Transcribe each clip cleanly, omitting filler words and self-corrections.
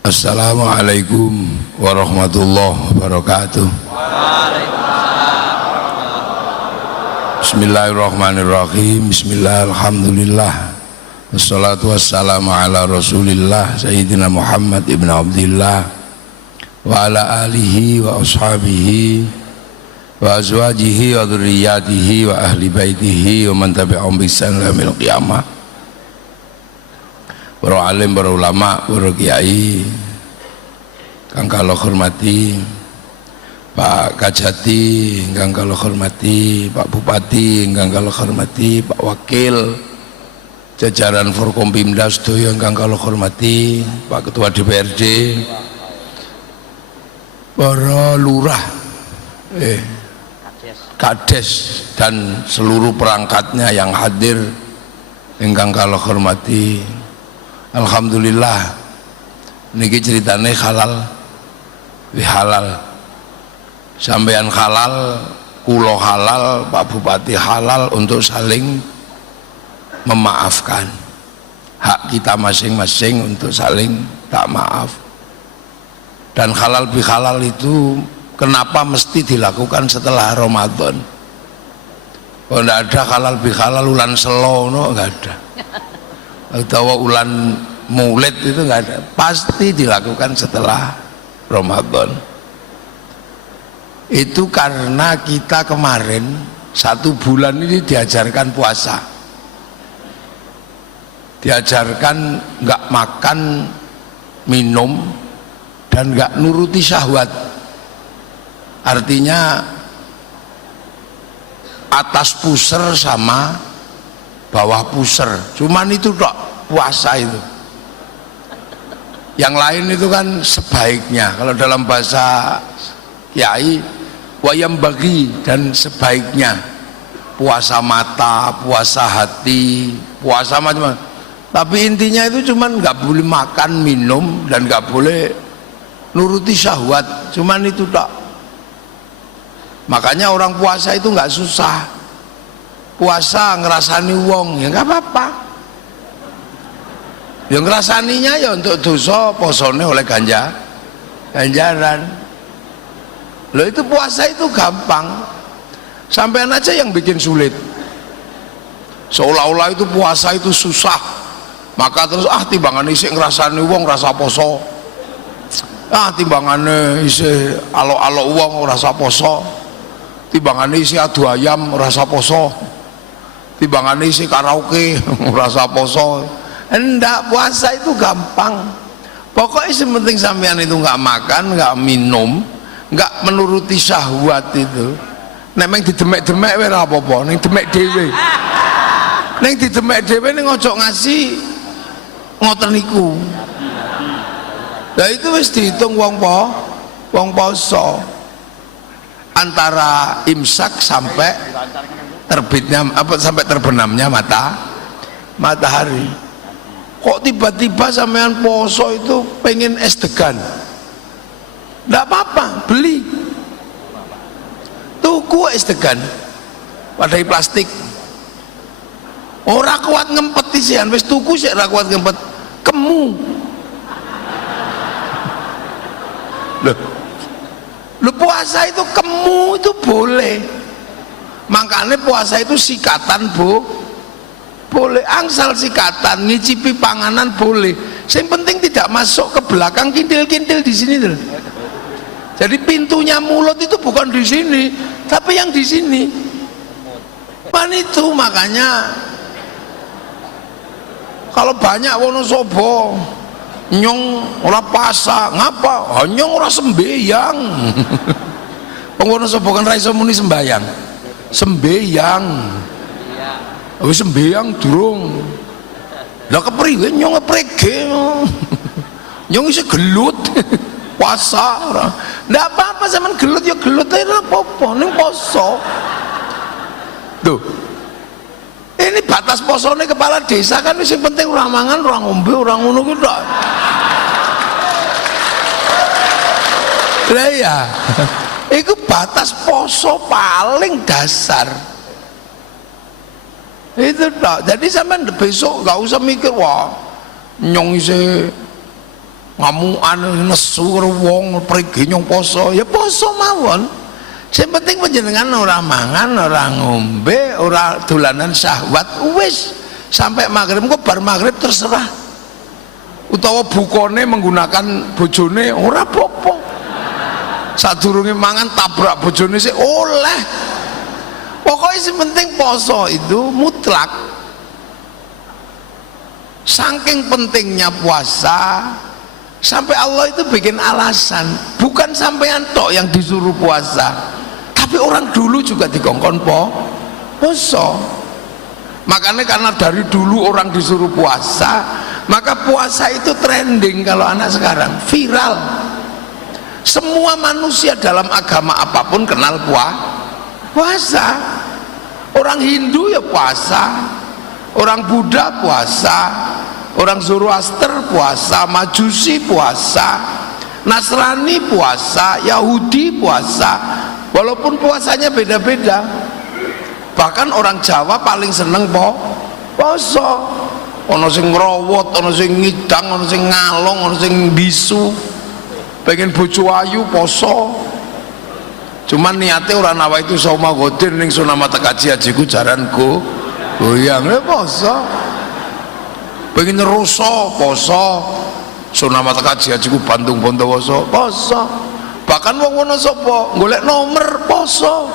Assalamualaikum warahmatullahi wabarakatuh. Bismillahirrahmanirrahim. Bismillah, alhamdulillah. Wassalatu wassalamu ala rasulillah Sayyidina Muhammad ibn Abdillah wa ala alihi wa ashabihi wa azwajihi wa dhurriyyatihi wa ahli baitihi wa man tabi'ahum bi ihsan ila yaumil qiyamah. Para alim, para ulama, para kiai kang kula hormati, Pak Kajati ingkang kula hormati, Pak Bupati ingkang kula hormati, Pak Wakil, jajaran Forkompimda sedaya ingkang kula hormati, Pak Ketua DPRD, para lurah, kades dan seluruh perangkatnya yang hadir ingkang kula hormati. Alhamdulillah niki ceritane halal halal, sampean halal, kulo halal, Pak Bupati halal untuk saling memaafkan hak kita masing-masing untuk saling tak maaf. Dan halal bihalal itu kenapa mesti dilakukan setelah Ramadan? Oh, enggak ada halal bihalal ulan selono, enggak ada, atau ulan Maulid itu enggak ada, pasti dilakukan setelah Ramadan. Itu karena kita kemarin 1 bulan ini diajarkan puasa, diajarkan enggak makan minum dan enggak nuruti syahwat. Artinya atas puser sama bawah puser, cuman itu tok puasa itu. Yang lain itu kan sebaiknya, kalau dalam bahasa kiai wayam bagi, dan sebaiknya puasa mata, puasa hati, puasa macam-macam. Tapi intinya itu cuman nggak boleh makan minum dan nggak boleh nuruti syahwat, cuman itu tok. Makanya orang puasa itu nggak susah. Puasa ngerasani wong ya nggak apa-apa, yang ngerasaninya ya untuk dosa posone oleh ganjaran. Loh, itu puasa itu gampang, sampean aja yang bikin sulit. Seolah-olah itu puasa itu susah, maka terus timbangan isi ngerasani wong rasa poso, timbangannya isi alo-alo wong rasa poso, timbangannya isi adu ayam rasa poso, timbangannya isi karaoke rasa poso. Enggak, puasa itu gampang. Pokoknya sementing sampean itu nggak makan, nggak minum, nggak menuruti syahwat itu. Nek didemek-demek wae ora apa-apa, ning demek dhewe. Ning didemek dhewe ning ojo ngasih ngoten niku. Lah itu wis dihitung wong poso. Antara imsak sampai terbitnya sampai terbenamnya matahari. Kok tiba-tiba sampean poso itu pengen es degan? Nggak apa-apa, beli, tuku es degan padai plastik. Ora kuat ngempet isian, wis tuku sih ora kuat ngempet, kemu. Loh, puasa itu kemu itu boleh. Makanya puasa itu sikatan, boleh, angsal sikatan, ngicipi panganan boleh. Yang penting tidak masuk ke belakang kintil-kintil di sini tuh. Jadi pintunya mulut itu bukan di sini, tapi yang di sini. Itu makanya kalau banyak Wonosobo nyong ora pasa, ngapa? Nyong ora sembayang. Wonosobo kan ra iso muni sembayang. Sembayang. Wis sembayang durung. Lah kepriwe nyong ngeprege. Nyong isih gelut. Puasa ora. Ndak apa-apa sampean gelut ya gelut ae ora apa-apa, ning poso. Tuh. Ini batas posone kepala desa kan wis penting ora mangan, ora ngombe, ora ngono ku tok. Lah ya. Iku batas poso paling dasar. Itu tak. Jadi sampean besok nggak usah mikir wah nyong isi ngamukan nesu karo wong prigi nyong poso ya poso mawon. Sing penting panjenengan ora mangan, ora ngombe, ora dolanan syahwat, wis sampai maghrib kok bar maghrib terserah. Utawa bukone menggunakan bojone ora apa-apa. Sadurunge mangan tabrak bojone sik oleh. Pokoknya sing penting poso itu mutlak. Saking pentingnya puasa sampai Allah itu bikin alasan, bukan sampean tok yang disuruh puasa, tapi orang dulu juga dikongkon poso. Makanya karena dari dulu orang disuruh puasa, maka puasa itu trending. Kalau anak sekarang viral, semua manusia dalam agama apapun kenal puasa. Orang Hindu ya puasa, orang Buddha puasa, orang Zoroaster puasa, Majusi puasa, Nasrani puasa, Yahudi puasa, walaupun puasanya beda-beda. Bahkan orang Jawa paling seneng poso. Ono sing ngrowot, ono sing ngidang, ono sing ngalong, ono sing bisu. Pengen bojo ayu poso. Cuman niatnya orang nawa itu sama godir ning sunamata kaji hajiku jaranku goyang poso. Pengen ruso poso, sunamata kaji hajiku Bandung Bondowoso poso. Bahkan wong ngono sapa golek nomor poso.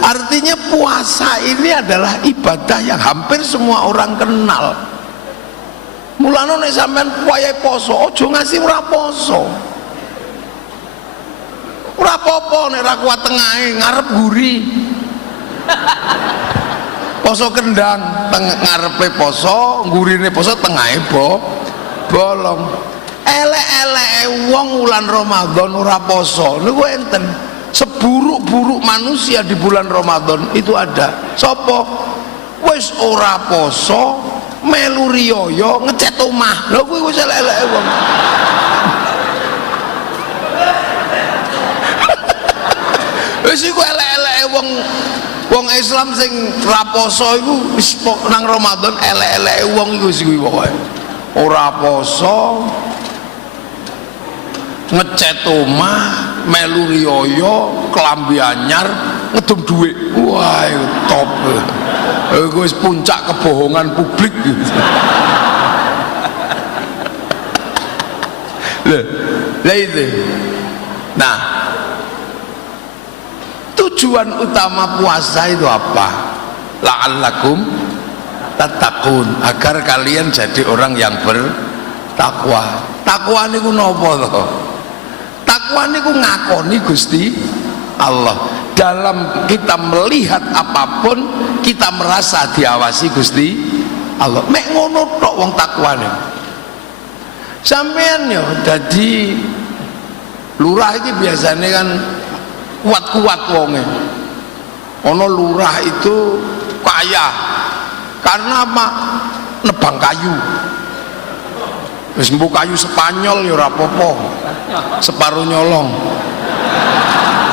Artinya puasa ini adalah ibadah yang hampir semua orang kenal. Mulane nek sampean wayahe poso aja ngasih ora poso. Ora apa-apa nek ra kuat tengahe ngarep guri. Poso kendang ngarepe poso, gurine poso tengahe bolong. Elek-eleke wong wulan Ramadan ora poso niku enten. Seburuk-buruk manusia di bulan Ramadan itu ada. Sopo? Wis ora poso, melu riyo ngecat omah. Lha kuwi wis elek-eleke wong. Wis iku elek-eleke wong Islam sing ra poso iku wis nang Ramadan elek-eleke wong iku wis kuwi pokoke. Ora poso, ngecat omah, melu riyo, kelambi anyar, ngedum duit. Wah, top. Iku wis puncak kebohongan publik. Lah itu. Nah, tujuan utama puasa itu apa? La'allakum tattaqun, agar kalian jadi orang yang bertakwa. Takwa niku napa to? Takwa niku ngakoni Gusti Allah. Dalam kita melihat apapun kita merasa diawasi Gusti Allah. Mek ngono tok wong takwane. Sampeyan yo dadi lurah iki biasanya kan kuat-kuat wonge. Ono lurah itu kaya karena apa? Nebang kayu. Wis mbok kayu Spanyol ya ora apa-apa. Separuh nyolong.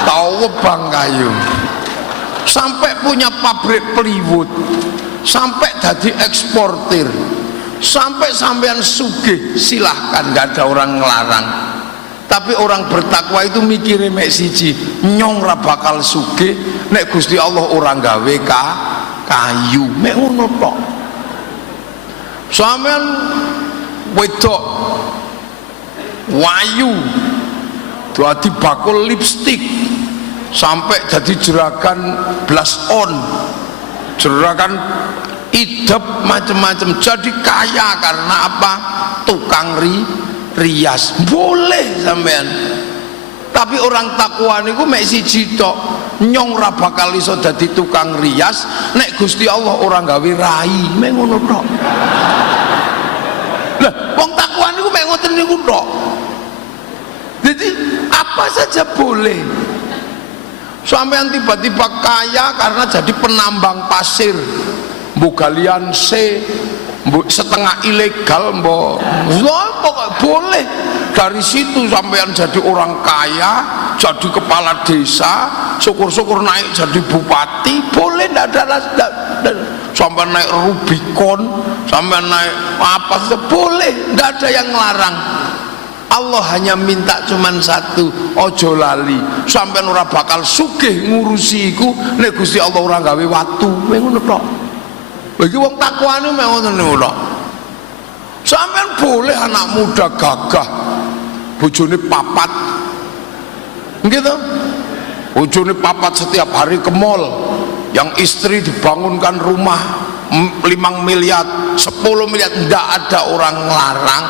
Tahu nebang kayu. Sampai punya pabrik plywood. Sampai jadi eksportir. Sampai sampean sugih, silahkan, gak ada orang ngelarang. Tapi orang bertakwa itu mikirnya mek siji, nyong ra bakal sugih nek Gusti Allah orang gawe kayu, mek ngono tok. Sampean wedok wayu dadi bakul lipstik sampai jadi jerakan blush on, jerakan idep macam-macam, jadi kaya karena apa? Tukang rias boleh sampean. Tapi orang takwa niku mek siji tok, nyong ra bakal iso dadi tukang rias nek Gusti Allah orang gawe rai, mek ngono tok. Lah wong takwa niku mek ngoten niku tok. Jadi apa saja boleh. Sampean tiba-tiba kaya karena jadi penambang pasir, mbok galian setengah ilegal, mbok boleh. Dari situ sampean jadi orang kaya, jadi kepala desa, syukur-syukur naik jadi bupati boleh, tidak ada sampai naik Rubicon, sampai naik apa saja boleh, tidak ada yang ngelarang. Allah hanya minta cuman satu, ojo lali sampai ora bakal sugih ngurusi iku nek Gusti Allah ora gawe watu, ngono tok. Bagi wong takwane mek ngoten niku tok. Sampeyan boleh anak muda gagah, bojone papat, gitu. Bojone papat setiap hari ke mall, yang istri dibangunkan rumah 5 miliar, 10 miliar, tidak ada orang ngelarang.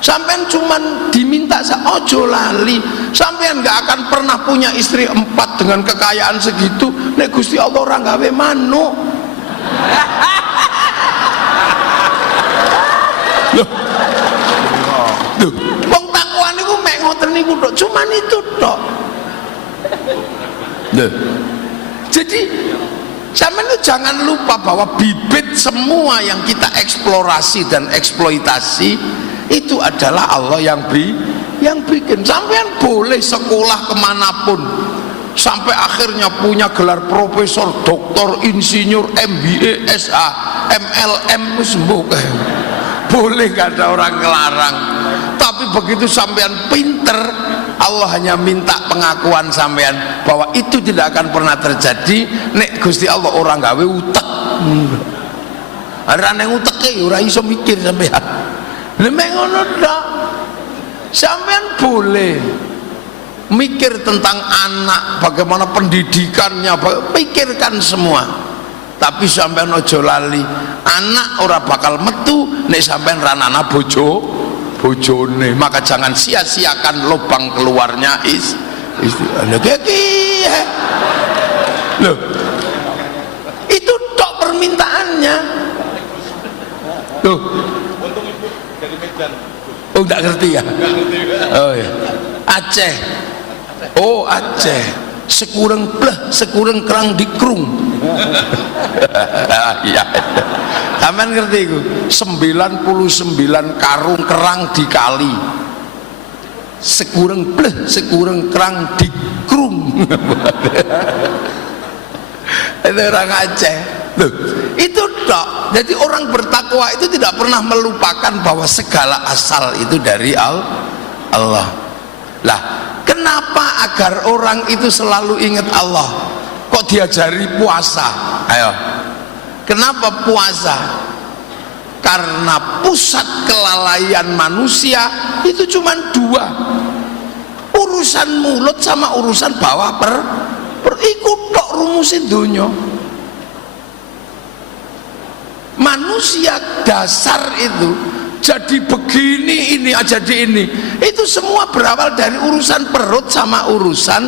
Sampean cuman diminta ojo lali, sampean nggak akan pernah punya istri 4 dengan kekayaan segitu nek Gusti Allah orang gawe manuk. Loh, wong takwa niku mek ngoten niku tok, cuman itu tok. Loh. Jadi sampean itu jangan lupa bahwa bibit semua yang kita eksplorasi dan eksploitasi itu adalah Allah yang bikin. Sampean boleh sekolah kemanapun sampai akhirnya punya gelar profesor, doktor, insinyur, MBA, SA, MLM, sembuh boleh, gak ada orang ngelarang. Tapi begitu sampean pinter, Allah hanya minta pengakuan sampean bahwa itu tidak akan pernah terjadi nek Gusti Allah orang gawe utek. Ada yang uteke ora iso mikir sampean. Lemeng ngono tok. Sampean boleh mikir tentang anak, bagaimana pendidikannya, pikirkan semua. Tapi sampean ojo lali, anak ora bakal metu nek sampean ranana bojone. Maka jangan sia-siakan lubang keluarnya loh, itu tok permintaannya. Loh, oh enggak ngerti ya? Oh ya, Aceh. Oh Aceh, sekurang pleh sekurang kerang dikrung. Iya, sampean ngerti iku 99 karung kerang dikali, sekurang pleh sekurang kerang dikrung. Itu orang Aceh. Loh, itu tok. Jadi orang bertakwa itu tidak pernah melupakan bahwa segala asal itu dari Allah. Lah, kenapa agar orang itu selalu ingat Allah? Kok diajari puasa? Ayo, kenapa puasa? Karena pusat kelalaian manusia itu cuma 2, urusan mulut sama urusan bawah ikut tok rumusin dunia. Manusia dasar itu jadi begini, ini jadi ini, itu semua berawal dari urusan perut sama urusan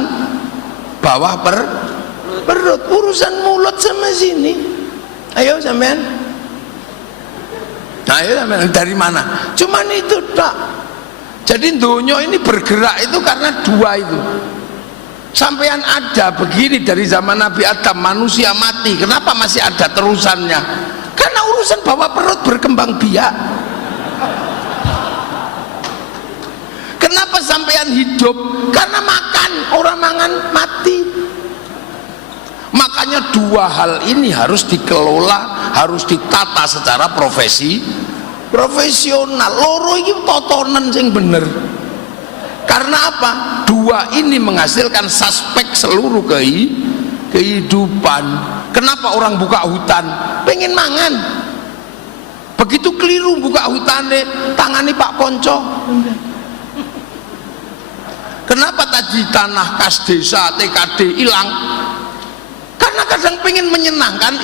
bawah perut, urusan mulut sama sini. Ayo sampean, ayo sampean, dari mana? Cuman itu tak. Jadi dunia ini bergerak itu karena 2 itu. Sampean ada begini dari zaman Nabi Adam, manusia mati, kenapa masih ada terusannya? Karena urusan bawah perut berkembang biak. Kenapa sampean hidup? Karena makan, orang mangan mati. Makanya 2 hal ini harus dikelola, harus ditata secara profesional. Loro iki totonen sing bener. Karena apa? 2 ini menghasilkan suspek seluruh kehidupan. Kenapa orang buka hutan? Pengen mangan. Begitu keliru buka hutannya, tangani Pak Ponco. Kenapa tadi tanah kas desa TKD hilang? Karena kadang pengen menyenangkan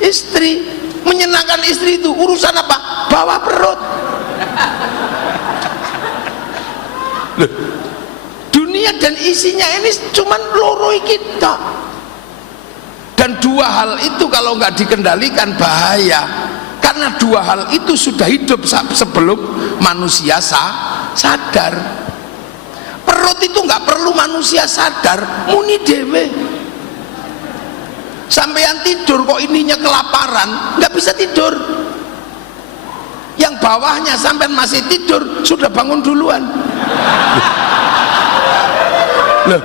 istri. Menyenangkan istri itu urusan apa? Bawah perut. Loh, dunia dan isinya ini cuman loro kita. Dan 2 hal itu kalau nggak dikendalikan bahaya. Karena 2 hal itu sudah hidup sebelum manusia sadar. Perut itu nggak perlu manusia sadar, muni dewe. Sampean tidur kok ininya kelaparan, nggak bisa tidur. Yang bawahnya sampean masih tidur, sudah bangun duluan. Loh,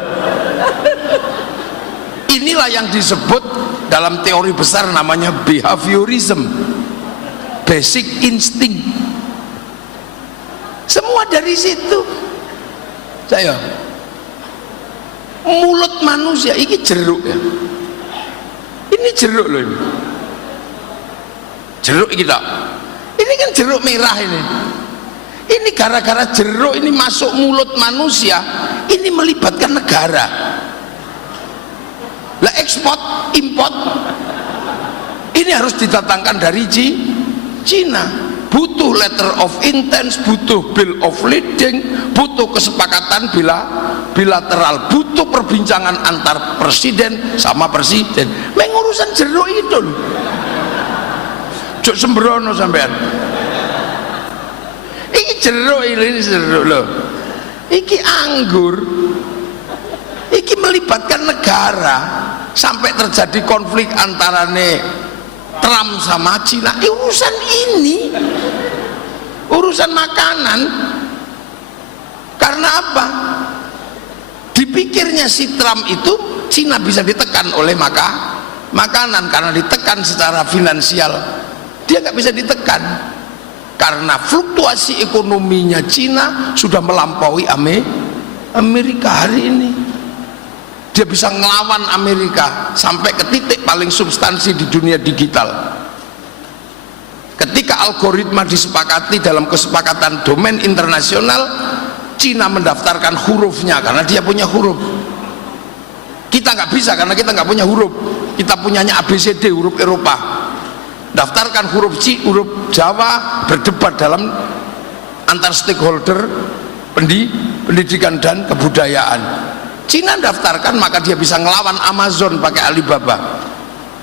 Inilah yang disebut dalam teori besar namanya behaviorism, basic instinct. Semua dari situ. Saya mulut manusia ini jeruk ya. Ini jeruk loh ini. Jeruk ini tak. Ini kan jeruk merah ini. Ini gara-gara jeruk ini masuk mulut manusia, ini melibatkan negara. Lah ekspor, import ini harus didatangkan dari Cina. Butuh letter of intent, butuh bill of lading, butuh kesepakatan bilateral, butuh perbincangan antar presiden sama presiden. Mengurusan jeruk itu loh. Cuk sembrono sampean. Iki jeruk ini jeruk loh. Iki anggur. Iki melibatkan negara sampai terjadi konflik antarane Trump sama Cina. Urusan ini, urusan makanan. Karena apa? Dipikirnya si Trump itu Cina bisa ditekan oleh makanan, karena ditekan secara finansial. Dia nggak bisa ditekan karena fluktuasi ekonominya Cina sudah melampaui Amerika hari ini. Dia bisa ngelawan Amerika sampai ke titik paling substansi di dunia digital. Ketika algoritma disepakati dalam kesepakatan domain internasional, Cina mendaftarkan hurufnya karena dia punya huruf. Kita nggak bisa karena kita nggak punya huruf. Kita punyanya ABCD, huruf Eropa. Daftarkan huruf C, huruf Jawa, berdebat dalam antar stakeholder pendidikan dan kebudayaan. Cina daftarkan, maka dia bisa ngelawan Amazon pakai Alibaba.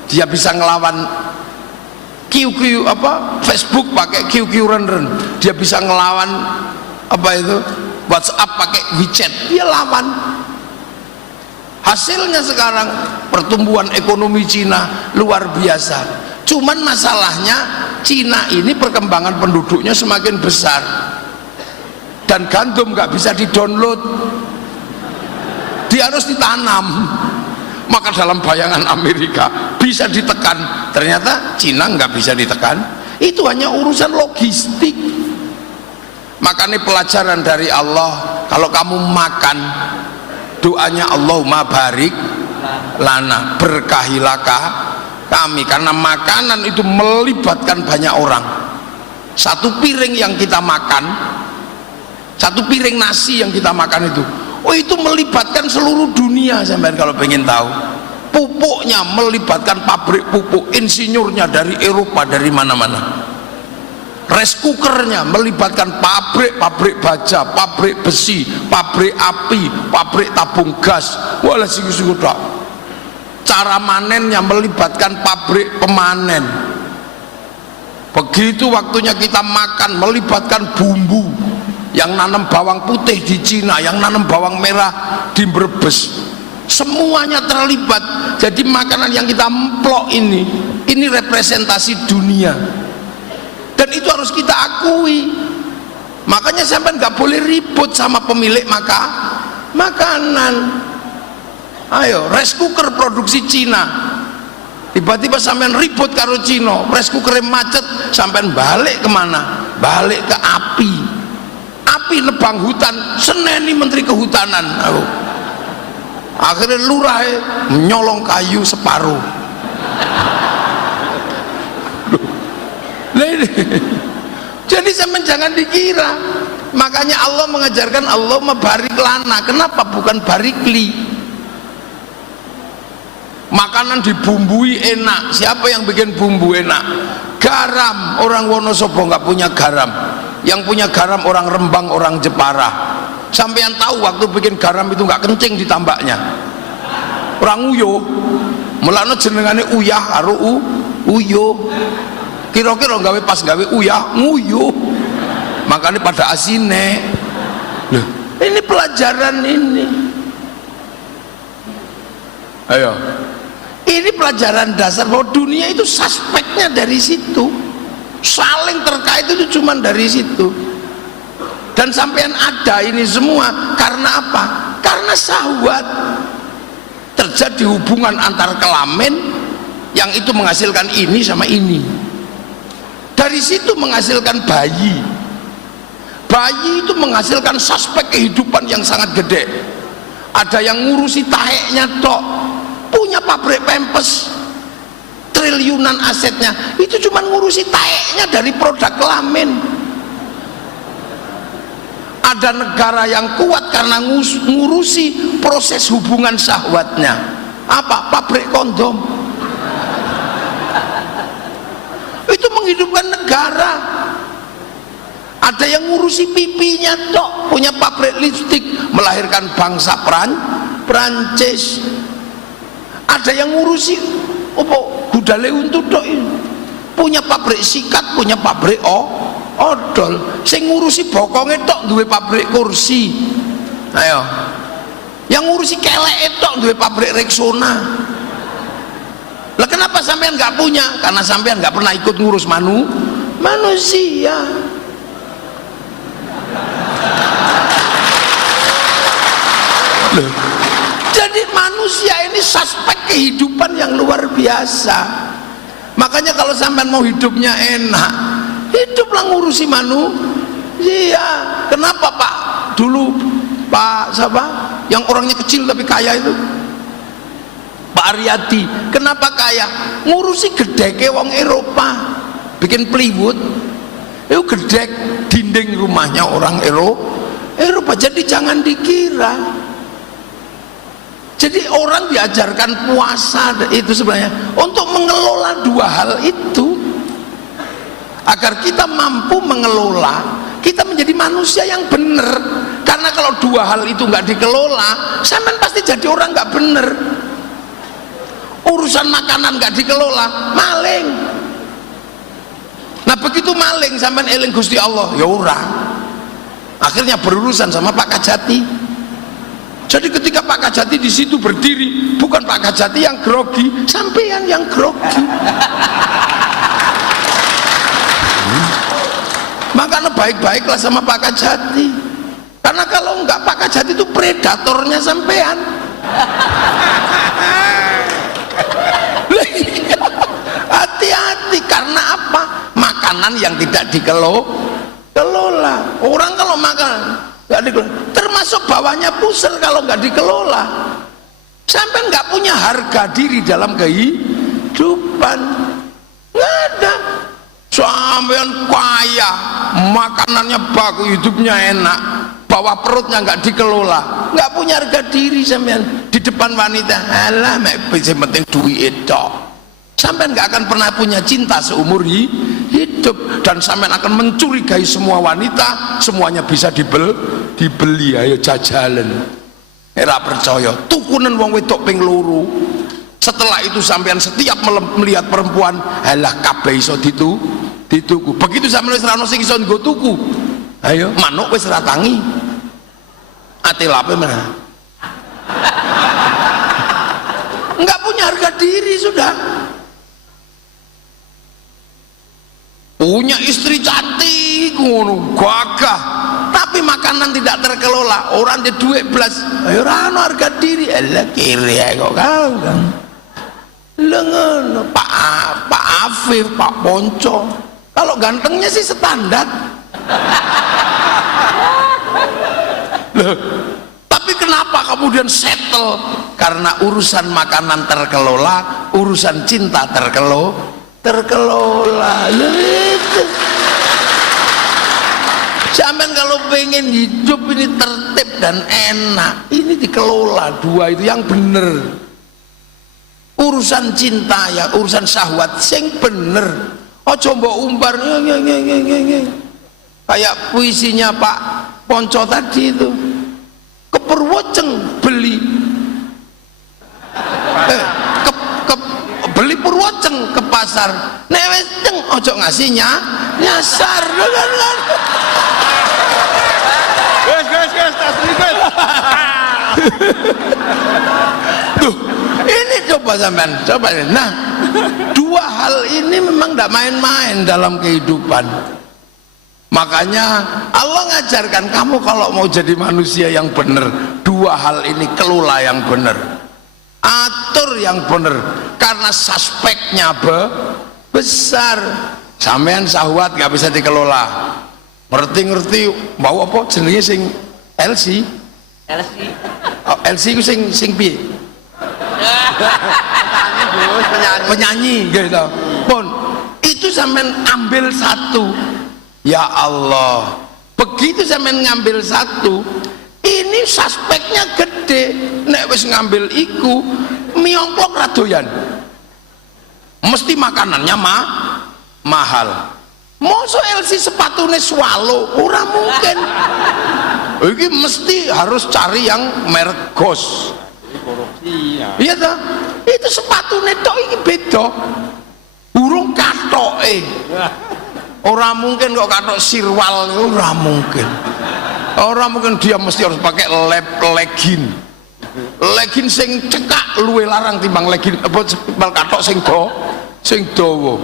Dia bisa ngelawan QQ Facebook pakai QQ Run. Dia bisa ngelawan WhatsApp pakai WeChat. Dia lawan. Hasilnya sekarang pertumbuhan ekonomi Cina luar biasa. Cuman masalahnya Cina ini perkembangan penduduknya semakin besar dan gandum nggak bisa didownload, dia harus ditanam. Maka dalam bayangan Amerika bisa ditekan, ternyata Cina nggak bisa ditekan. Itu hanya urusan logistik. Makanya pelajaran dari Allah, kalau kamu makan, doanya Allahumma barik lana, berkahilah kami, karena makanan itu melibatkan banyak orang. Satu piring yang kita makan, satu piring nasi yang kita makan itu melibatkan seluruh dunia. Sampai kalau pengen tahu, pupuknya melibatkan pabrik pupuk, insinyurnya dari Eropa, dari mana-mana. Rice cookernya melibatkan pabrik baja, pabrik besi, pabrik api, pabrik tabung gas. Walah sungguh-sungguh tak. Cara manennya melibatkan pabrik pemanen. Begitu waktunya kita makan melibatkan bumbu. Yang nanam bawang putih di Cina, yang nanam bawang merah di Brebes, semuanya terlibat. Jadi makanan yang kita emplok ini representasi dunia, dan itu harus kita akui. Makanya sampai nggak boleh ribut sama pemilik makanan. Ayo, rice cooker produksi Cina, tiba-tiba sampean ribut karo Cina, rice cooker macet, sampean balik kemana? Balik ke api nebang hutan, seneni menteri kehutanan. Akhirnya lurah menyolong kayu separuh. Jadi sampean jangan dikira. Makanya Allah mengajarkan Allahumma barik lana. Kenapa bukan barikli? Makanan dibumbui enak. Siapa yang bikin bumbu enak? Garam. Orang Wonosobo nggak punya garam. Yang punya garam orang Rembang, orang Jepara. Sampai yang tahu waktu bikin garam itu nggak kencing ditambaknya. Orang Uyo, melano jenengane uyah karo uyo. Kira-kira gawe pas gawe uyah nguyu. Makanya pada asine. Loh, ini pelajaran ini. Ayo. Ini pelajaran dasar bahwa dunia itu suspeknya dari situ. Saling terkait itu cuma dari situ. Dan sampean ada ini semua karena apa? Karena syahwat. terjadi hubungan antar kelamin yang itu menghasilkan ini sama ini. Dari situ menghasilkan bayi. Bayi itu menghasilkan suspek kehidupan yang sangat gede. Ada yang ngurusi taheknya tok, punya pabrik pempes, triliunan asetnya, itu cuma ngurusi taheknya dari produk kelamin. Ada negara yang kuat karena ngurusi proses hubungan syahwatnya. Apa? Pabrik kondom. Itu menghidupkan negara. Ada yang ngurusi pipinya tok, punya pabrik lipstik, melahirkan bangsa Prancis. Ada yang ngurusi gudale untuk tok ini, punya pabrik sikat, punya pabrik odol. Sing ngurusi bokonge tok duwe pabrik kursi. Ayo, yang ngurusi keleke tok duwe pabrik Rexona. Lah kenapa sampean nggak punya? Karena sampean nggak pernah ikut ngurus manusia. Loh, jadi manusia ini suspek kehidupan yang luar biasa. Makanya kalau sampean mau hidupnya enak, hiduplah ngurusi manusia. Kenapa Pak dulu Pak siapa yang orangnya kecil tapi kaya itu, Pak Aryadi, kenapa kaya? Ngurusi gedeke wong Eropa, bikin plywood itu gedek dinding rumahnya orang Eropa. Jadi jangan dikira. Jadi orang diajarkan puasa itu sebenarnya untuk mengelola dua hal itu, agar kita mampu mengelola, kita menjadi manusia yang benar. Karena kalau dua hal itu nggak dikelola, sampean pasti jadi orang nggak benar. Urusan makanan nggak dikelola, maling. Nah begitu maling, sampean eling Gusti Allah, ya ora. Akhirnya berurusan sama Pak Kajati. Jadi ketika Pak Kajati di situ berdiri, bukan Pak Kajati yang grogi, sampean yang grogi. Makanya baik-baiklah sama Pak Kajati. Karena kalau enggak, Pak Kajati itu predatornya sampean. Hati-hati, karena apa? Makanan yang tidak dikelola. Orang kalau makan nggak dikelola, termasuk bawahnya pusar kalau nggak dikelola, sampai nggak punya harga diri dalam kehidupan. Nggak ada. Sampean kaya, makanannya bagus, hidupnya enak, bawah perutnya nggak dikelola, nggak punya harga diri sampean di depan wanita. Alah, mek penting duit itu. Sampean nggak akan pernah punya cinta seumur hidup, dan sampean akan mencurigai semua wanita, semuanya bisa dibeli. Ayo jajalan. Era percaya tukunan wong wedok ping loro. Setelah itu sampean setiap melihat perempuan, halah kabeh iso dituku. Begitu sampean wis ra ono sing iso nggo tuku, ayo manuk wis ra tangi. Ati lape mana? Enggak punya harga diri sudah. Punya istri cantik ngono, gagah, tapi makanan tidak terkelola, orang di duit belas, ayo rano harga diri, elah kiri kok kau kan, lengan Pak Afif, Pak Ponco, kalau gantengnya sih standar, loh, tapi kenapa kemudian settle? Karena urusan makanan terkelola, urusan cinta terkelola. Itu sampean kalau pengen hidup ini tertib dan enak, ini dikelola dua itu yang bener. Urusan cinta ya, urusan syahwat sing bener. Ojo mbok umbar kayak puisinya Pak Ponco tadi itu, keperwoceng beli beli purwoceng ke pasar, nek wis ceng ojo ngasihnya nyasar kan. Guys, tas ribet. Tuh, ini coba sampean, coba. Nah, dua hal ini memang tidak main-main dalam kehidupan. Makanya Allah ngajarkan kamu kalau mau jadi manusia yang benar, dua hal ini kelola yang benar. atur yang bener karena suspeknya besar. Sampean syahwat nggak bisa dikelola, ngerti mau apa jenenge sing LC oh, LC ku sing piye penyanyi gitu pun itu sampean ambil satu, ya Allah, begitu sampean ngambil satu ini suspeknya gede, nek wis ngambil iku miongklok radoyan mesti makanannya mahal. Mosok LC sepatune swallow ora mungkin. Iki mesti harus cari yang merek Ghost. Korupsi ya. Iya toh? Itu sepatune tok iki beda. Burung katoke. Ora mungkin kok katok sirwal, ora mungkin. Ora mungkin dia mesti harus pakai legging. Legging sing cekak luwe larang timbang legging apa katok sing dawa.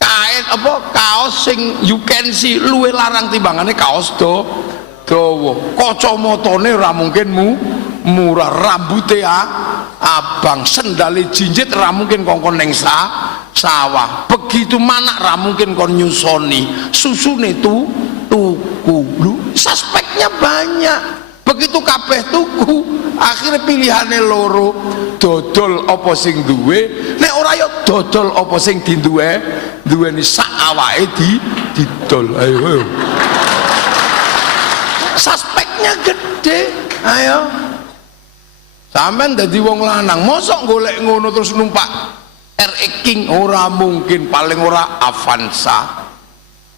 Kain apa kaos sing you can see luwe larang timbangane kaos dawa. Kacamatane ora mungkin murah, rambute abang, sendale jinjit ora mungkin kongkon ning sawah. Begitu manak ora mungkin kon nyusoni, susune tuku. Lu suspeknya banyak. Begitu kabeh tuku, akhirnya pilihannya loro, dodol apa sing duwe, nek ora ya dodol apa sing duweni sak awake didol. Ayo. Suspeknya gede. Ayo. Sampeyan dadi wong lanang, mosok golek ngono terus numpak RX King ora mungkin, paling ora Avanza.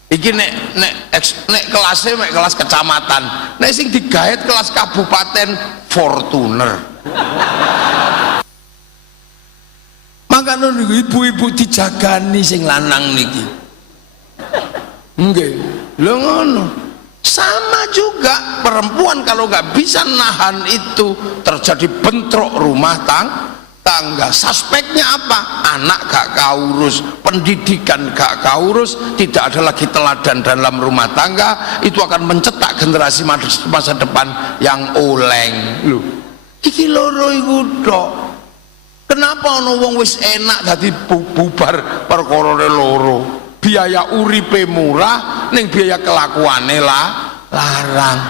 Iki nek kelasnya mek kelas kecamatan, nek sing digaet kelas kabupaten Fortuner. Makanya ibu-ibu dijagani sing lanang niki. Nggih, lho ngono. Sama juga perempuan kalau nggak bisa nahan itu terjadi bentrok rumah tangga. Suspeknya apa? Anak gak kaurus, pendidikan gak kaurus, tidak ada lagi teladan dalam rumah tangga, itu akan mencetak generasi masa depan yang oleng. Loh, iki loro iku tok. Kenapa ono wong wis enak dadi bubar perkorone loro? Biaya uripe murah, ning biaya kelakuane larang.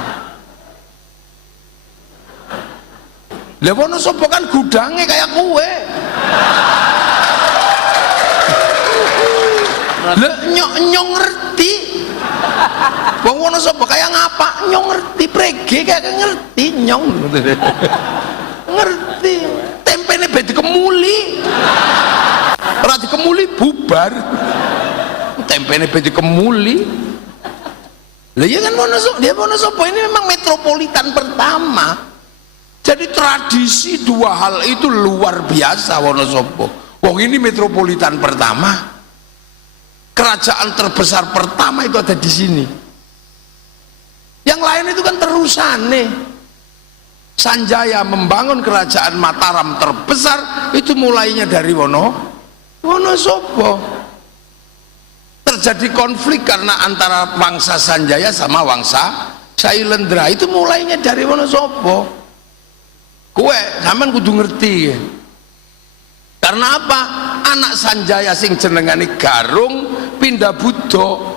Lah wono sapa kan gudange kayak kue. Lah nyong ngerti. Wong wono sapa kayak ngapa? Nyong ngerti prege kayak ngerti nyong. Ngerti. Tempene be dikemuli. Ora dikemuli bubar. Tempene be dikemuli. Lah ya kan wono sapa ini memang metropolitan pertama. Jadi tradisi dua hal itu luar biasa Wonosobo. Wong ini metropolitan pertama, kerajaan terbesar pertama itu ada di sini. Yang lain itu kan terusan nih. Sanjaya membangun kerajaan Mataram terbesar itu mulainya dari Wonosobo. Terjadi konflik karena antara Wangsa Sanjaya sama Wangsa Sailendra itu mulainya dari Wonosobo. Kue sampean kudu ngerti. Karena apa? Anak Sanjaya sing jenengane Garung pindah Buddha.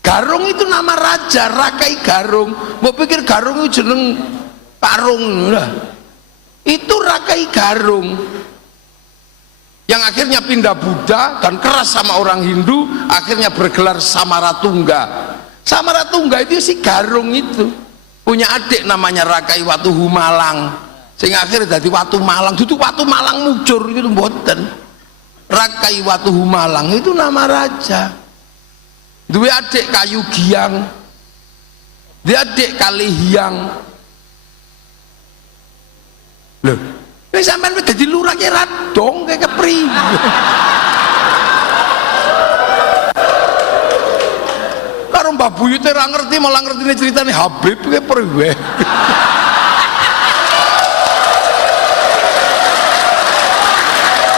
Garung itu nama raja, Rakai Garung. Mau pikir Garung itu jeneng Karung lah. Itu Rakai Garung. Yang akhirnya pindah Buddha dan keras sama orang Hindu, akhirnya bergelar Samaratungga. Samaratungga itu si Garung itu. Punya adik namanya Rakai Watu Humalang, sehingga akhirnya jadi Watu Malang. Itu Watu Malang mujur itu mboten. Rakai Watu Humalang itu nama raja. Dua adik Kayu Giang, dia adik Kalihiang. Loh, ini sampean wis dadi lurah ki radong kayak kepriye. Karo Mbah Buyut ora ngerti, malah ngertine ceritane Habib ki priwe.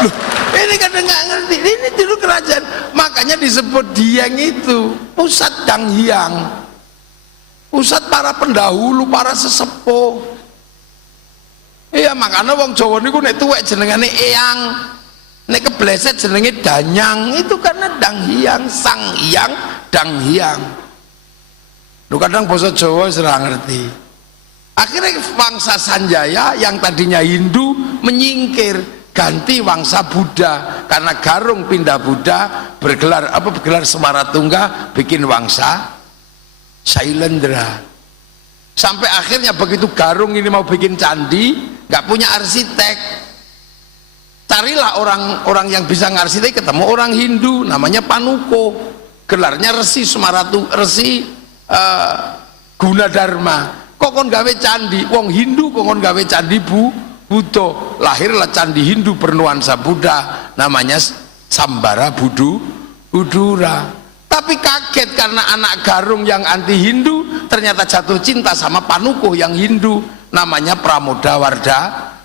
Loh, ini kadang nggak ngerti. Ini dulu kerajaan, makanya disebut Dieng itu pusat Danghyang, pusat para pendahulu, para sesepuh. Iya, makanya wong Jawa niku nek tuwek jenengane eyang, nek kebleset jenenge danyang. Itu karena dang hyang, sang hyang, dang hyang. Lu kadang basa Jawa ora ngerti. Akhirnya bangsa Sanjaya yang tadinya Hindu menyingkir, ganti wangsa Buddha, karena Garung pindah Buddha, bergelar Semaratungga, bikin wangsa Sailendra. Sampai akhirnya begitu Garung ini mau bikin candi, nggak punya arsitek, carilah orang yang bisa ngarsitek, ketemu orang Hindu namanya Panuko, gelarnya Resi Gunadarma. Kokon gawe candi, wong Hindu kokon gawe candi Buddha, lahirlah candi Hindu bernuansa Buddha, namanya Sambara Budura. Tapi kaget karena anak Garung yang anti Hindu ternyata jatuh cinta sama Panukuh yang Hindu, namanya Pramoda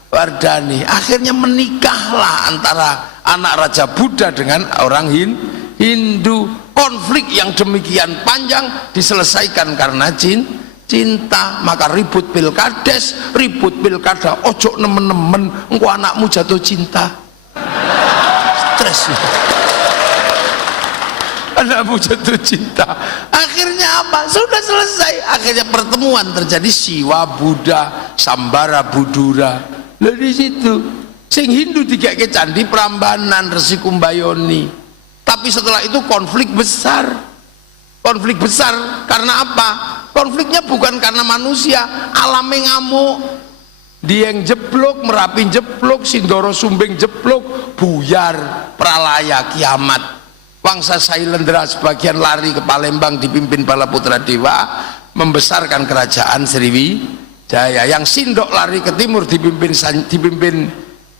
Wardani. Akhirnya menikahlah antara anak Raja Buddha dengan orang Hindu. Konflik yang demikian panjang diselesaikan karena cinta. Maka ribut pilkades, ribut pilkada, ojo nemen-nemen engko anakmu jatuh cinta, stres anakmu jatuh cinta. Akhirnya apa? Sudah selesai. Akhirnya pertemuan terjadi, Siwa Buddha Sambara Budura. Lah di situ sing Hindu digake candi Prambanan Resi Kumbayoni. Tapi setelah itu konflik besar karena apa? Konfliknya bukan karena manusia, alamnya ngamuk, Dieng jeblok, Merapi jeblok, Sindoro Sumbing jeblok, buyar, pralaya, kiamat. Wangsa Sailendra sebagian lari ke Palembang dipimpin Balaputra Dewa, membesarkan kerajaan Sriwijaya. Yang Sindok lari ke timur dipimpin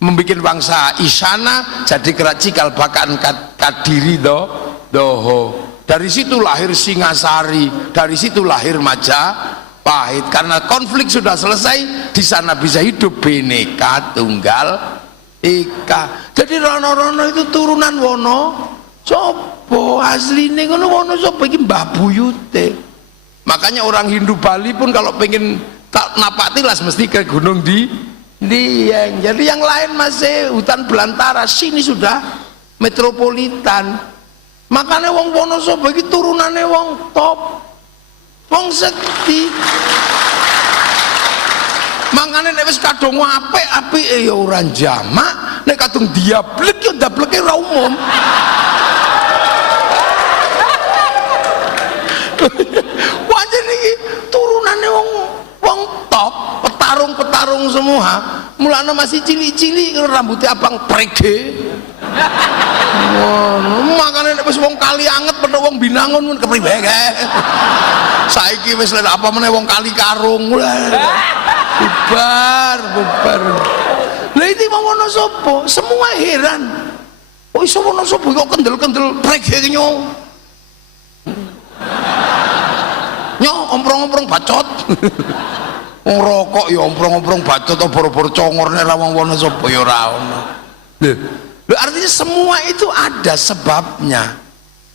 membikin bangsa Isana, jadi Cikal Bakaan Kadiri Doho. Dari situ lahir Singasari, dari situ lahir Majapahit. Karena konflik sudah selesai, di sana bisa hidup Bhinneka Tunggal Ika. Jadi rono-rono itu turunan Wono Sopo, asline ngono Wono Sopo iki Mbah Buyute. Makanya orang Hindu Bali pun kalau pengen napak tilas mesti ke gunung Dieng. Jadi yang lain masih hutan belantara, sini sudah metropolitan. Makanya wong Wonosobo iki turunane wong top, wong sekti. Makanya nek wis kadung apik ya ora jamak, nek kadung diablek ya ndableke ora umum. Wajar iki turunane wong top, petarung semua. Mulane masih cilik-cilik rambutnya abang prege. Makanya wis wong kali anget padha wong Binangun mun kepriwe kae. Saiki wis apa meneh wong Kali Karung. Bubar. Lah iki wong Wonosobo semua heran. Kok iso Wonosobo kok kendel-kendel prege iki nyo. Nyo omprong-omprong bacot. Wong rokok ya omprong-omprong bacot boro-boro congorne ra wong Wonosobo ya ora ono. Artinya semua itu ada sebabnya.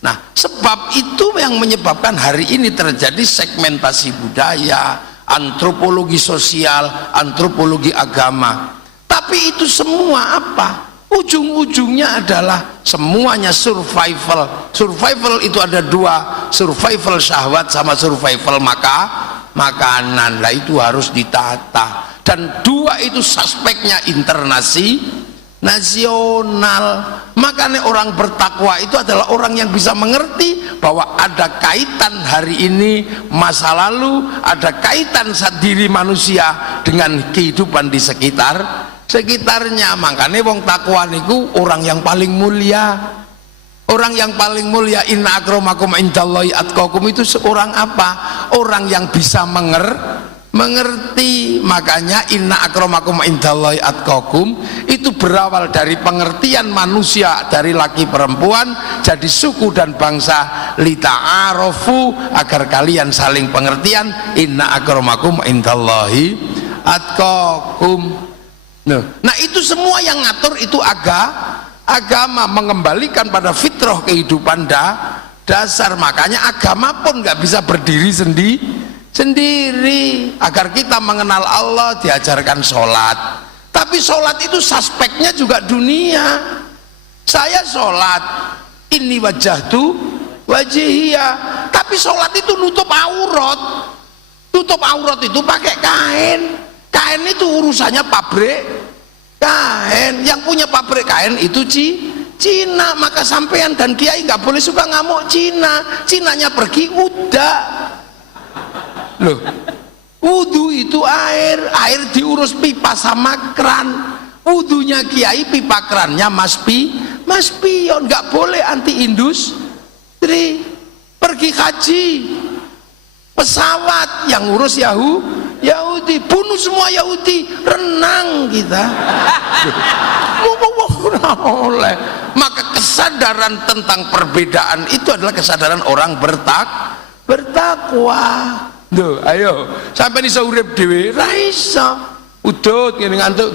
Nah, sebab itu yang menyebabkan hari ini terjadi segmentasi budaya, antropologi sosial, antropologi agama. Tapi itu semua apa? Ujung-ujungnya adalah semuanya survival. Survival itu ada dua, survival syahwat sama survival makanan. Lah itu harus ditata. Dan dua itu suspeknya nasional. Makanya orang bertakwa itu adalah orang yang bisa mengerti bahwa ada kaitan hari ini masa lalu, ada kaitan diri manusia dengan kehidupan di sekitarnya. Makanya wong takwa niku orang yang paling mulia. Orang yang paling mulia, inna akramakum indallahi atqakum, itu seorang apa? Orang yang bisa mengerti. Makanya inna akramakum indallahi atqakum itu berawal dari pengertian manusia, dari laki perempuan jadi suku dan bangsa, lita'arofu, agar kalian saling pengertian. Inna akramakum indallahi atqakum. Nah itu semua yang ngatur itu agama, mengembalikan pada fitrah kehidupan dasar. Makanya agama pun nggak bisa berdiri sendiri. Agar kita mengenal Allah diajarkan sholat, Tapi sholat itu suspeknya juga dunia. Saya sholat, ini wajahtu wajihia, tapi sholat itu nutup aurat. Tutup aurat itu pakai kain. Kain itu urusannya pabrik kain. Yang punya pabrik kain itu Cina. Maka sampean dan kiai nggak boleh suka ngamuk Cina. Cinanya pergi udah. Loh, wudu itu air diurus pipa sama kran. Wudunya kiai, pipa krannya mas pion. Nggak boleh anti industri. Pergi haji, pesawat yang urus Yahudi, bunuh semua Yahudi, renang kita. Oleh maka kesadaran tentang perbedaan itu adalah kesadaran orang bertakwa. Duh, ayo sampai bisa urip dhewe ra iso udut ngene ngantuk.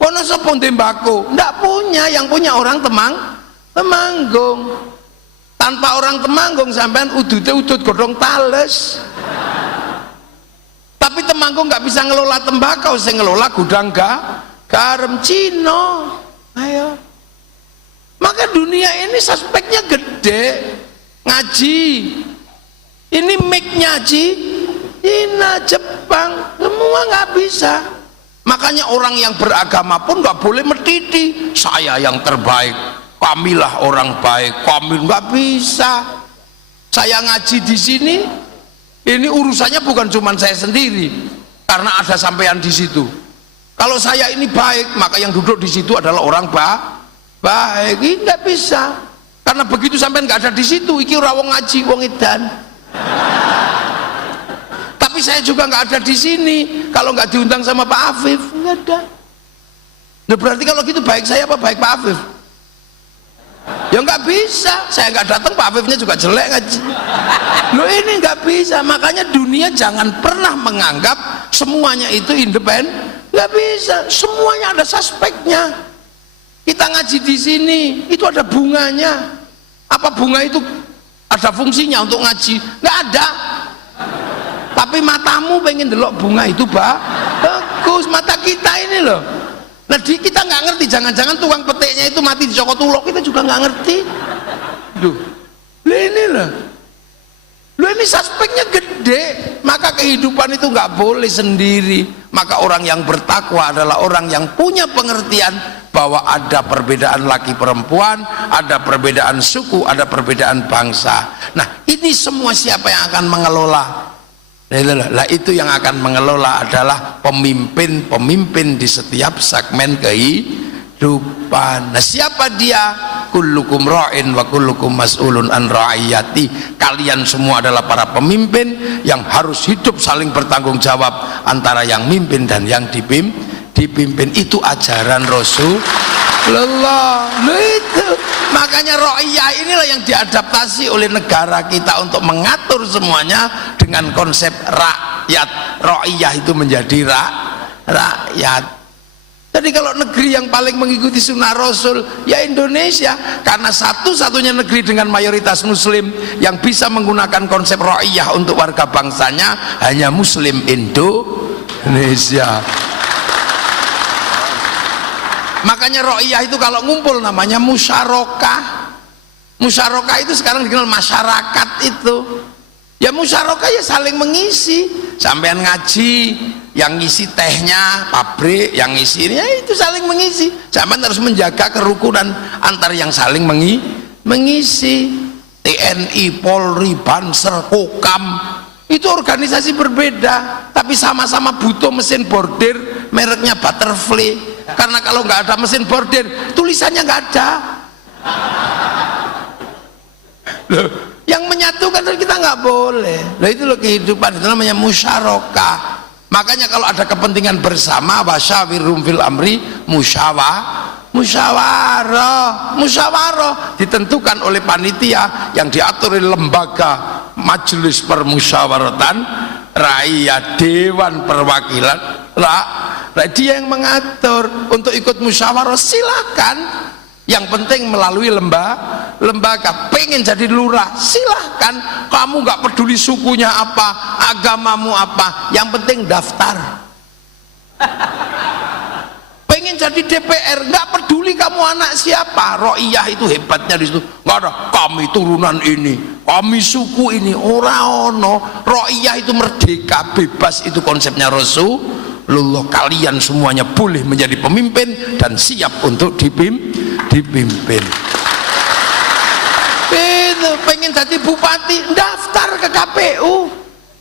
Ono sapa tembako? Ndak punya, yang punya orang Temanggung. Tanpa orang Temanggung sampean udute udut godhong tales. Tapi Temanggung nggak bisa ngelola tembakau, saya ngelola gudang garam Cina. Ayo. Maka dunia ini suspeknya gede. Ngaji. Ini mic-nya Cina, Jepang, semua nggak bisa. Makanya orang yang beragama pun nggak boleh mediti. Saya yang terbaik, kamilah orang baik, kami nggak bisa. Saya ngaji di sini. Ini urusannya bukan cuma saya sendiri, karena ada sampean di situ. Kalau saya ini baik, maka yang duduk di situ adalah orang baik. Ini nggak bisa, karena begitu sampean nggak ada di situ, iki ora wong ngaji, wong edan. Tapi saya juga nggak ada di sini. Kalau nggak diundang sama Pak Afif, nggak ada. Nah, berarti kalau gitu baik saya apa baik Pak Afif? Ya nggak bisa, saya nggak datang Pak Afifnya juga jelek ngaji. Loh ini nggak bisa. Makanya dunia jangan pernah menganggap semuanya itu independen. Nggak bisa, semuanya ada suspeknya. Kita ngaji di sini itu ada bunganya. Apa bunga itu ada fungsinya untuk ngaji? Nggak ada. Tapi matamu pengen delok bunga itu bagus. Mata kita ini loh. Nah kita nggak ngerti, jangan-jangan tukang petiknya itu mati di Joko Tulok, kita juga nggak ngerti. Duh, ini loh. Ini suspeknya gede. Maka kehidupan itu nggak boleh sendiri. Maka orang yang bertakwa adalah orang yang punya pengertian bahwa ada perbedaan laki perempuan, ada perbedaan suku, ada perbedaan bangsa. Nah ini semua siapa yang akan mengelola? Lah itu yang akan mengelola adalah pemimpin-pemimpin di setiap segmen kehidupan. Nah siapa dia? Kullukum ra'in wa kullukum mas'ulun an ra'iyati. Kalian semua adalah para pemimpin yang harus hidup saling bertanggung jawab antara yang mimpin dan yang dipimpin. Itu ajaran Rasulullah. Itu makanya ra'iyah inilah yang diadaptasi oleh negara kita untuk mengatur semuanya dengan konsep rakyat. Ra'iyah itu menjadi rakyat. Jadi kalau negeri yang paling mengikuti sunnah Rasul ya Indonesia, karena satu-satunya negeri dengan mayoritas muslim yang bisa menggunakan konsep ra'iyah untuk warga bangsanya hanya muslim Indonesia. Makanya ra'iyah itu kalau ngumpul namanya musyarakah. Musyarakah itu sekarang dikenal masyarakat itu. Ya musyarakah ya saling mengisi. Sampean ngaji, yang ngisi tehnya pabrik, yang ngisi ini ya itu saling mengisi. Sampean harus menjaga kerukunan antar yang saling mengisi. TNI, Polri, Banser, Kokam itu organisasi berbeda, tapi sama-sama butuh mesin bordir mereknya Butterfly. Karena kalau nggak ada mesin bordir, tulisannya nggak ada. Loh, yang menyatukan kita nggak boleh. Loh itu loh kehidupan, itu namanya musyarakah. Makanya kalau ada kepentingan bersama, wasyawirhum fil amri, musyawarah ditentukan oleh panitia yang diatur oleh lembaga majelis permusyawaratan rakyat, dewan perwakilan dia yang mengatur. Untuk ikut musyawarah silahkan, yang penting melalui lembaga. Pengen jadi lurah silahkan, kamu nggak peduli sukunya apa, agamamu apa, yang penting daftar. pengen jadi DPR, nggak peduli kamu anak siapa. Ro'iyah itu hebatnya di situ, nggak ada kami turunan ini, kami suku ini, ora ono. Ro'iyah itu merdeka, bebas, itu konsepnya Rasulullah. Kalian semuanya boleh menjadi pemimpin dan siap untuk dipimpin. Itu pengen jadi bupati, daftar ke KPU.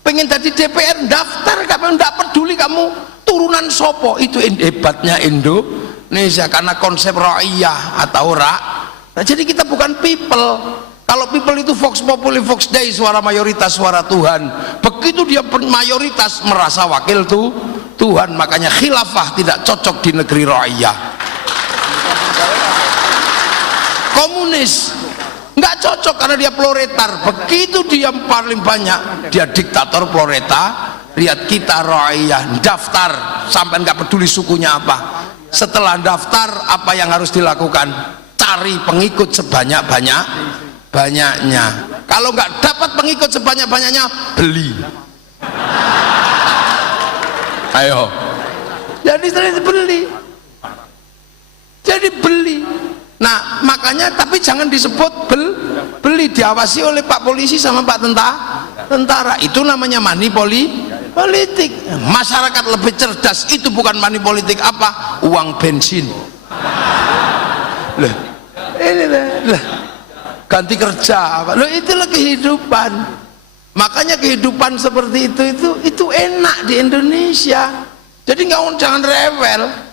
Pengen jadi DPR, daftar ke KPU. Nggak peduli kamu turunan sopo. Itu hebatnya Indonesia, karena konsep ra'iyah atau Nah, jadi kita bukan people. Kalau people itu vox populi vox dei, suara mayoritas suara Tuhan. Begitu dia mayoritas merasa wakil Tuhan, makanya khilafah tidak cocok di negeri ra'iyah. Komunis nggak cocok karena dia proletar. Begitu dia paling banyak, dia diktator proletar. Lihat kita ra'iyah, daftar sampai nggak peduli sukunya apa. Setelah daftar, apa yang harus dilakukan? Cari pengikut sebanyak-banyaknya. Kalau nggak dapat pengikut sebanyak-banyaknya, beli. Ayo. Jadi beli. Nah, makanya tapi jangan disebut beli, diawasi oleh Pak Polisi sama Pak Tentara. Itu namanya money politik. Masyarakat lebih cerdas, itu bukan money politik, apa? Uang bensin. Ganti kerja apa? Itulah kehidupan. Makanya kehidupan seperti itu enak di Indonesia. Jadi jangan rewel.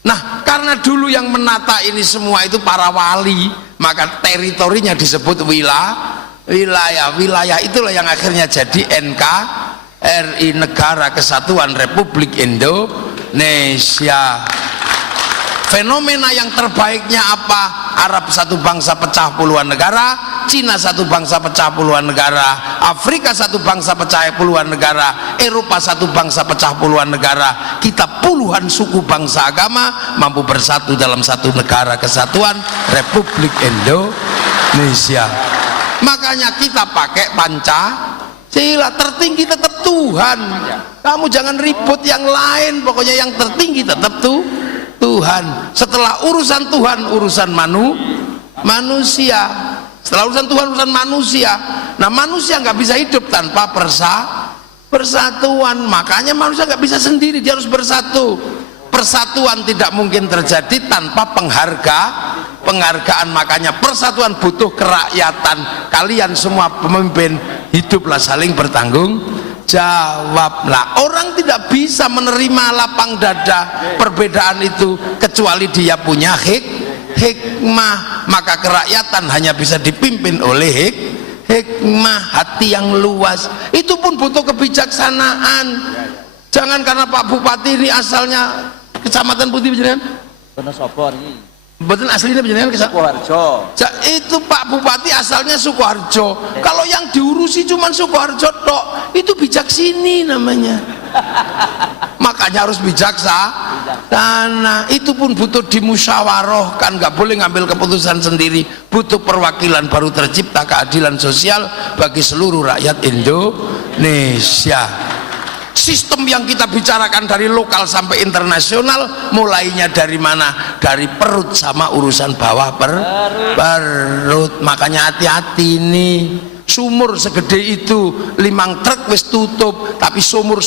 Nah, karena dulu yang menata ini semua itu para wali, maka teritorinya disebut wilayah. Itulah yang akhirnya jadi NKRI, Negara Kesatuan Republik Indonesia. Fenomena yang terbaiknya apa? Arab satu bangsa pecah puluhan negara, Cina satu bangsa pecah puluhan negara, Afrika satu bangsa pecah puluhan negara, Eropa satu bangsa pecah puluhan negara. Kita puluhan suku bangsa agama mampu bersatu dalam satu negara kesatuan Republik Indonesia. Makanya kita pakai Pancasila. Tertinggi tetap Tuhan. Kamu jangan ribut yang lain, pokoknya yang tertinggi tetap Tuhan. Setelah urusan Tuhan, urusan manusia. Setelah urusan Tuhan, urusan manusia. Nah, manusia nggak bisa hidup tanpa persatuan. Makanya manusia nggak bisa sendiri, dia harus bersatu. Persatuan tidak mungkin terjadi tanpa penghargaan. Makanya persatuan butuh kerakyatan. Kalian semua pemimpin, hiduplah saling bertanggung jawablah. Orang tidak bisa menerima lapang dada perbedaan itu kecuali dia punya hikmah. Maka kerakyatan hanya bisa dipimpin oleh hikmah, hati yang luas. Itu pun butuh kebijaksanaan. Jangan karena Pak Bupati ini asalnya Kecamatan Putih Penjenengan Wonosobo iki. Betul aslinya Penjenengan Sukoharjo. Itu Pak Bupati asalnya Sukoharjo. Kalau yang diurusi cuma Sukoharjo tok, itu bijak sini namanya. Makanya harus bijaksana. Itu pun butuh dimusyawarahkan, nggak boleh ngambil keputusan sendiri. Butuh perwakilan, baru tercipta keadilan sosial bagi seluruh rakyat Indonesia. Sistem yang kita bicarakan dari lokal sampai internasional, mulainya dari mana? Dari perut sama urusan bawah perut. Makanya hati-hati nih. Sumur segede itu 5 truk wis tutup, tapi sumur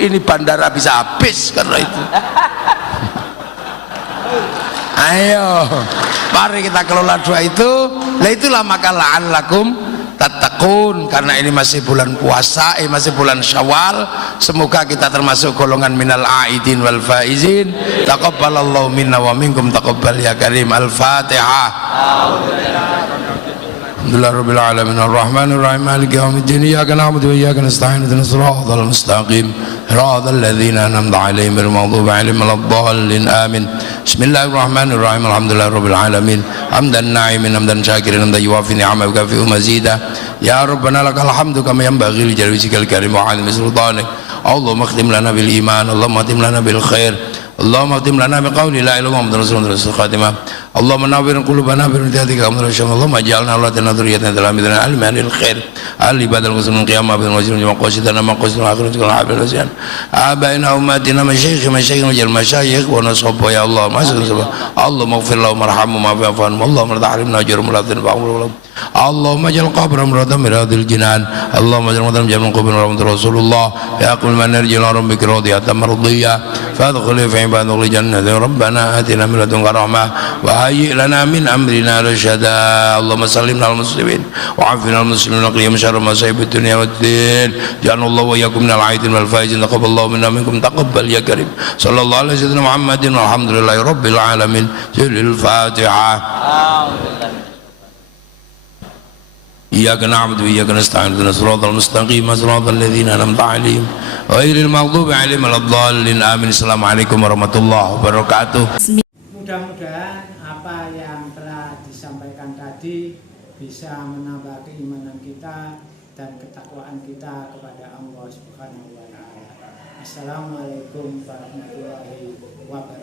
ini bandara bisa habis karena itu. Ayo, mari kita kelola doa itu. Nah, itulah maka la'allakum tattaqun, karena ini masih bulan puasa, masih bulan Syawal. Semoga kita termasuk golongan minal aidin wal faizin. Taqabbalallahu minna wa minkum, taqabbal ya karim. Al-Fatihah. Alhamdulillahirabbil alamin arrahmanir rahim maliki yaumiddin iyyaka na'budu wa iyyaka nasta'in ihdinas siratal mustaqim siratal ladzina an'amta 'alaihim ghairil maghdubi 'alaihim waladdallin amin. Bismillahirrahmanirrahim alhamdulillahirabbil alamin hamdan na'imin hamdan syakirin hamdan yuwafi ni'amahu wa kafi'u mazida ya rabbana lakal hamdu kama yanbaghi li jalali wajhikal karim wa 'azimi sultanik. Allahumma khtim lana bil iman, Allahumma khtim lana bil khair, Allahumma khtim lana bi qawli la ilaha illa anta rasulullah khatimah. اللهم نور قلوبنا بهدايتك أمر الشام اللهم اجعلنا أولادنا ذريتنا تلاميذنا علم أهل الخير أهل بدل قسم القيامة بين وجه جمع قصدنا ما قصد الآخرة كل حبل الوزيان آبائنا أماتنا مشايخ وجل مشايخ ونصحب يا الله ما سكن اللهم اغفر لهم وارحمهم وعف عنهم اللهم لا تحرمنا أجرهم ولا تنفعهم لهم اللهم اجعل قبرهم روضة من رياض الجنان اللهم اجعل قبرهم جنة من قبر رحمة رسول الله يا قل من نرجو إلى ربك راضية مرضية فادخل في عبادك الجنة ربنا آتنا من لدنك رحمة وهيئ لنا من أمرنا رشدا اللهم سلمنا المسلمين وعافنا المسلمين وقهم شر مصائب الدنيا والدين جعلنا الله وإياكم من العائدين والفائزين تقبل الله منا منكم تقبل يا كريم صلى الله على سيدنا محمد والحمد لله رب العالمين سر الفاتحة إياك نعبد وإياك نستعين اهدنا الصراط المستقيم صراط الذين أنعمت عليهم غير المغضوب عليهم ولا الضالين آمين. Assalamualaikum warahmatullahi wabarakatuh. Mudah-mudahan apa yang telah disampaikan tadi bisa menambah keimanan kita dan ketakwaan kita kepada Allah Subhanahu wa taala. Assalamualaikum warahmatullahi wabarakatuh.